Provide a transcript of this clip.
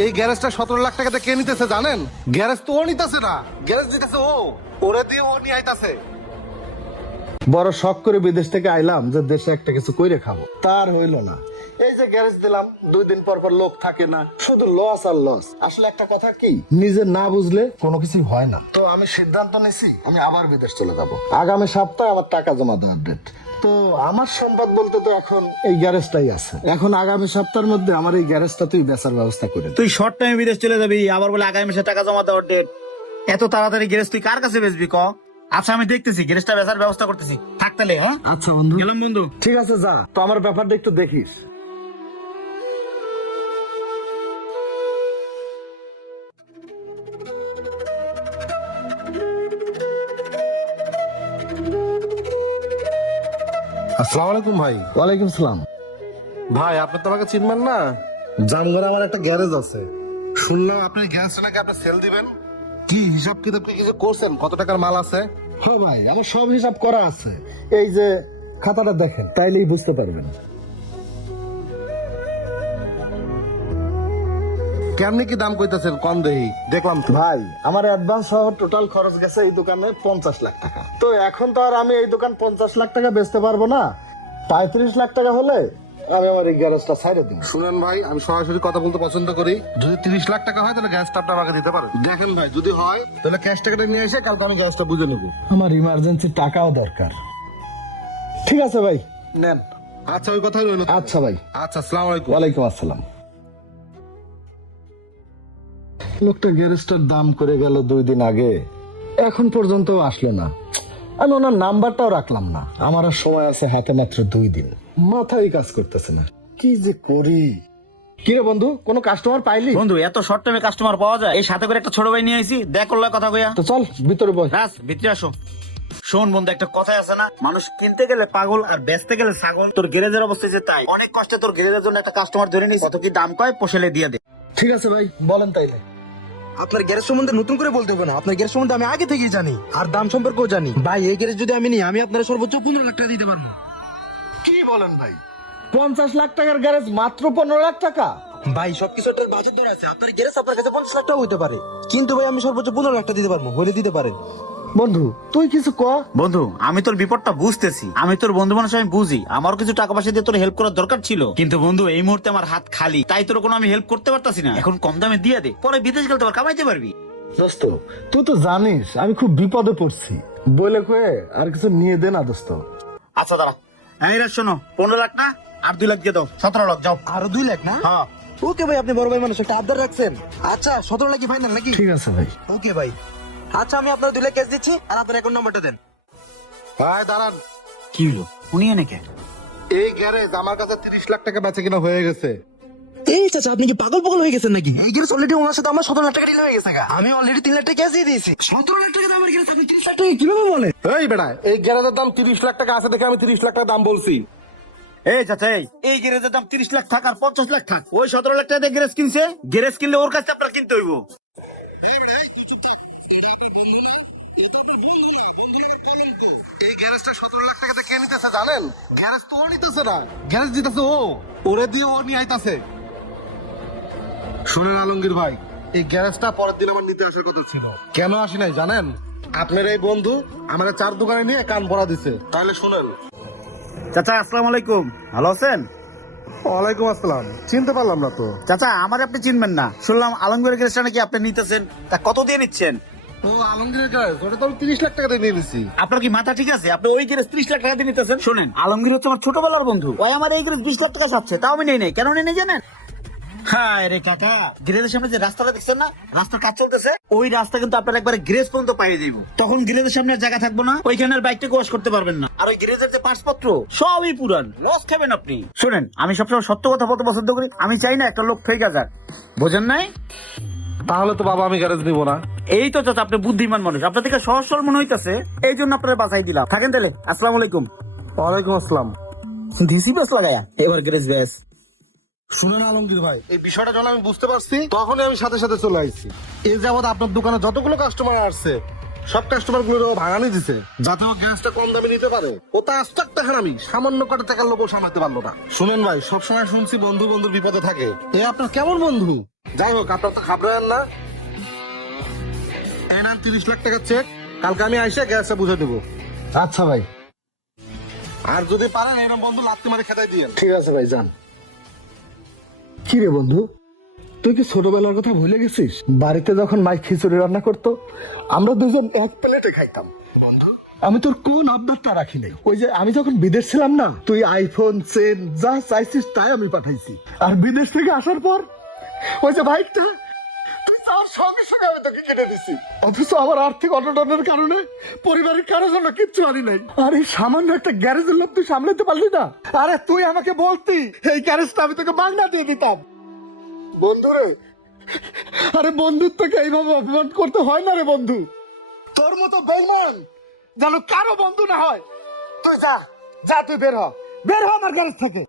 এই গ্যারেজটা 17 লাখ টাকাতে কে নিতেছে জানেন? গ্যারেজ তো ও নিতেছে না, গ্যারেজ দিতেছে ও, ওরে দিয়ে ও নিয়ে আইতাছে। বড় শখ করে বিদেশ থেকে আইলাম যে দেশে একটা কিছু কইরে খাবো, তার হইলো না। এই যে গ্যারেজ দিলাম, 2 দিন পর পর লোক থাকে না, শুধু লস আর লস। আসলে একটা কথা কি, নিজে না বুঝলে কোনো কিছু হয় না। তো আমি সিদ্ধান্ত নিছি আমি আবার বিদেশ চলে যাব। আগামী সপ্তাহে আমার টাকা জমা দেওয়ার ডেট। তো আমার সম্পদ বলতে তো এখন এই গ্যারেজটাই আছে। এখন আগামী সপ্তাহের মধ্যে আমার এই গ্যারেজটা তুই বেচার ব্যবস্থা করে দে। তুই শর্ট টাইমে বিদেশ চলে যাবি, আবার বলে আগামী মাসে টাকা জমা দেওয়ার ডেট। এত তাড়াতাড়ি গ্যারেজ তুই কার কাছে বেচবি ক? আচ্ছা আমি দেখতেছি, গ্যারেজটা বেচার ব্যবস্থা করতেছি, থাক তাহলে। হ্যাঁ আচ্ছা বন্ধু, গেলাম বন্ধু। ঠিক আছে যা, তো আমার ব্যাপারটা একটু দেখিস। আসসালামু আলাইকুম ভাই। ওয়ালাইকুম সালাম। ভাই আপনি তো আমাকে চিনবেন না? জামগড়ে আমার একটা গ্যারেজ আছে, শুনলাম আপনি গ্যারেজটা নাকি আপনি সেল দিবেন। কি হিসাব কিতাব কি কিছু করছেন? কত টাকার মাল আছে? হ্যাঁ ভাই, আমার সব হিসাব করা আছে। এই যে খাতাটা দেখেন, তাইলেই বুঝতে পারবেন। কেমনি কি দাম কইতাছেন? কম দেই দেখলাম তো। ভাই আমার অ্যাডভান্স সহ টোটাল খরচ গেছে এই দোকানে 50 লাখ টাকা। তো এখন তো আর আমি এই দোকান 50 লাখ টাকা বেচতে পারবো না। 35 লাখ টাকা হলে আমি আমার এই গ্যারেজটা ছাইড়ে দিই। শুনেন ভাই, আমি সরাসরি কথা বলতে পছন্দ করি। যদি 30 লাখ টাকা হয় তাহলে গ্যাসটা আপনি আমাকে দিতে পারেন। দেখেন ভাই, যদি হয় তাহলে ক্যাশ টাকাটা নিয়ে এসে কালকে আমি গ্যাসটা বুঝে নেবো। আমার ইমার্জেন্সি টাকাও দরকার। ঠিক আছে ভাই, নেন। আচ্ছা ওই কথাই রইল। আচ্ছা ভাই, আচ্ছা আসসালামু আলাইকুম। ওয়ালাইকুম আসসালাম। লোকটা গ্যারেজটার দাম করে গেল 2 দিন আগে, এখন পর্যন্ত আসলো না। আমি ওনার নাম্বারটাও রাখলাম না। আমার আর সময় আছে হাতে মাত্র 2 দিন, মাথায় কাজ করতেছে না, কি যে করি। কি রে বন্ধু, কোনো কাস্টমার পাইলি? বন্ধু এত শর্ট টাইমে কাস্টমার পাওয়া যায়? এই সাথে করে একটা ছোট ভাই নিয়ে আইছি, দেখ করলে কথা কইয়া। তো চল ভিতরে বল। রাস ভিতরে আসো। শোন বন্ধু, একটা কথা আছে না, মানুষ কিনতে গেলে পাগল আর বেচতে গেলে ছাগল। তোর গ্যারেজের অবস্থা যে তাই। অনেক কষ্টে তোর গ্যারেজের জন্য একটা কাস্টমার ধরে নিস, কত কি দাম কয় পোষেলে দিয়ে দে। ঠিক আছে ভাই, বলেন তাইলে। আপনার গ্যারেজ সম্বন্ধে নতুন করে বলতে হবে না, আপনার গ্যারেজ সম্বন্ধে আমি আগে থেকেই জানি, আর দাম সম্পর্কেও জানি। ভাই এই গ্যারেজ যদি আমি নিই, আমি আপনার সর্বোচ্চ 15 লাখ টাকা দিতে পারবো। কি বলেন ভাই? 50 লাখ টাকার গ্যারেজ মাত্র 15 লাখ টাকা? ভাই সবকিছু একটা বাজেট ধরে আছে, আপনার গ্যারেজ আপনার কাছে 50 লাখ টাকা হইতে পারে, কিন্তু ভাই আমি সর্বোচ্চ 15 লাখ টাকা দিতে পারবো, হলে দিতে পারেন। বন্ধু তুই কিছু ক। বন্ধু আমি তোর বিপদটা বুঝতেছি, আমি তোর বন্ধু মানুষ, আমি বুঝি আমার কিছু টাকা পয়সা দিয়ে তোর হেল্প করার দরকার ছিল, কিন্তু বন্ধু এই মুহূর্তে আমার হাত খালি, তাই তোর কোনো আমি হেল্প করতে পারতাছি না। এখন কম দামে দিয়ে দে, পরে বিদেশ গেলে তোর কামাইতে পারবি। দোস্ত তুই তো জানিস আমি খুব বিপদে পড়ছি, বলে কয়ে আর কিছু নিয়ে দে না দোস্ত। আচ্ছা দাঁড়া, এই রাত শোনো, 15 লাখ না আর 2 লাখ দিয়ে দাও, 17 লাখ যাও। আরো 2 লাখ না? হ্যাঁ ওকে ভাই, আপনি বড় ভাই মানুষ, একটা আবদার রাখছেন। আচ্ছা 17 লাখই ফাইনাল নাকি? ঠিক আছে ভাই। ওকে ভাই, আচ্ছা আমি আপনার 2 লাখ ক্যাশ দিচ্ছি, আর আপনার অ্যাকাউন্ট নাম্বারটা দেন। ভাই দাঁড়ান। কি হলো, উনি এনেকে? এই গ্যারেজ আমার কাছে 30 লাখ টাকা বেচে কিনা হয়ে গেছে। এই চাচা আপনি কি পাগল পাগল হয়ে গেছেন নাকি? এই গ্যারেজ অলরেডি ওনার সাথে আমার 17 লাখ টাকা ডিল হয়ে গেছে। আমি অলরেডি 3 লাখ টাকা ক্যাশ দিয়ে দিয়েছি। 17 লাখ টাকা দামের গ্যারেজ আপনি 30 লাখ টাকা কিভাবে বলেন? এই বেটা, এই গ্যারেজের দাম 30 লাখ টাকা আছে দেখে আমি 30 লাখ টাকা দাম বলছি। এই চাচা, এই গ্যারেজের দাম 30 লাখ থাক আর 50 লাখ থাক, ওই 17 লাখ টাকা দিয়ে গ্যারেজ কিনছে, গ্যারেজ কিনলে ওর কাছে আপনার কিনতে হইব। এই গ্যারেজটা 17 লাখ টাকাতে কে নিতেছে জানেন? গ্যারেজ তো ও নিতেছে না, গ্যারেজ দিতেছে ও, ওরে দিয়ে ও নিয়ে আইতাছে। শুনেন আলমগীর ভাই, এই গ্যারেজটা পরের দিন আমার নিতে আসার কথা ছিল, কেন আসি নাই জানেন? আপনার এই বন্ধু আমার 4 দোকানে নিয়ে কান ভরা দিছে। তাহলে শুনেন। চাচা আসসালামু আলাইকুম, ভালো আছেন? ওয়ালাইকুম আসসালাম, চিনতে পারলাম না তো। চাচা আমার আপনি চিনবেন না, শুনলাম আলমগীরের গ্যারেজটা নাকি আপনি নিতেছেন, তা কত দিয়ে নিচ্ছেন? ও আলমগীরের গ্যারেজ, ওটা তো 30 লাখ টাকা দিয়ে নিয়ে নিছি। আপনার কি মাথা ঠিক আছে? আপনি ওই গ্যারেজ 30 লাখ টাকা দিয়ে নিতেছেন? শুনেন, আলমগীর হচ্ছে আমার ছোটবেলার বন্ধু, ওই আমার এই গ্যারেজ 20 লাখ টাকা চাচ্ছে, তাও আমি নেই নাই। কেন নেই জানেন? হ্যাঁ রে কাকা, গ্যারেজের সামনে যে রাস্তাটা দেখছেন না, রাস্তার কাজ চলতেছে, ওই রাস্তা কিন্তু আপনার একবারে গ্যারেজ পর্যন্ত পাইয়ে দিব। তখন গ্যারেজের সামনে আর জায়গা থাকবো না, ওইখানে আর বাইকটাকে ওয়াশ করতে পারবেন না, আর ওই গ্যারেজের যে পাসপত্র সবই পুরান, লস খাবেন আপনি। শুনেন, আমি সবসময় সত্য কথা বলতে পছন্দ করি, আমি চাই না একটা লোক থেকে যাক, বোঝেন নাই? তাহলে তো বাবা আমি গ্যারেজ নিব না। এই তো চাচা, আপনি বুদ্ধিমান মানুষ, আপনার থেকে সহজ সরল মনে হইতাছে, এই জন্য আপনার বাঁচাই দিলাম। থাকেন তাহলে, আসসালামু আলাইকুম। ওয়ালাইকুম আসসালাম। দিসি বেস লাগায়া এবার গ্যারেজ বেস। শুনেন আলমগীর ভাই, এই বিষয়টা যখন আমি বুঝতে পারছি তখনই আমি সাথে সাথে চলে আসছি। এই যাবৎ আপনার দোকানে যতগুলো কাস্টমার আসছে সব কাস্টমার গুলো ভাঙানি দিছে যাতে ও গ্যাসটা কম দামে নিতে পারে। ও তা আস্তাক টাকা আমি সামান্য কটা টাকার লোক সামলাতে পারলো না। শুনুন ভাই, সবসময় শুনছি বন্ধু বন্ধুর বিপদে থাকে। এ আপনার কেমন বন্ধু? যাই হোক, আপনার তো খাবরেন না। এই নেন 30 লাখ টাকার চেক, কালকে আমি আইসা গ্যাসটা বুঝে দেবো। আচ্ছা ভাই, আর যদি পারেন এরকম বন্ধু লাত্তি মারে খেতাই দিয়েন। ঠিক আছে ভাই, যান। কি রে বন্ধু, তুই কি ছোটবেলার কথা ভুলে গেছিস? বাড়িতে যখন মাই খিচুড়ি রান্না করতো, আমরা দুজন এক প্লেটে খাইতাম। বন্ধু, আমি তোর কোন আবদারটা রাখি নাই। ওই যে আমি যখন বিদেশ ছিলাম না, তুই আইফোন, চেন যা চাইছিস তাই আমি পাঠাইছি। আর বিদেশ থেকে আসার পর ওই যে বাইকটা তুই চাওয়ার সঙ্গে সঙ্গে আমি তোকে কিনে দিছি। অথচ আমার আর্থিক অনটনের কারণে পরিবারের কারোর জন্য কিচ্ছু আনি নাই। আর এই সামান্য একটা গ্যারেজের লোক তুই সামলাতে পারলি না? আরে তুই আমাকে বলতি এই গ্যারেজটা আমি তোকে বাংলা দিয়ে দিতাম। বন্ধুরে, আরে বন্ধুত্বকে এইভাবে অপমান করতে হয় না রে বন্ধু। তোর মতো বেইমান যেন কারো বন্ধু না হয়। তুই যা যা, তুই বের হ আমার গ্যারেজ থেকে।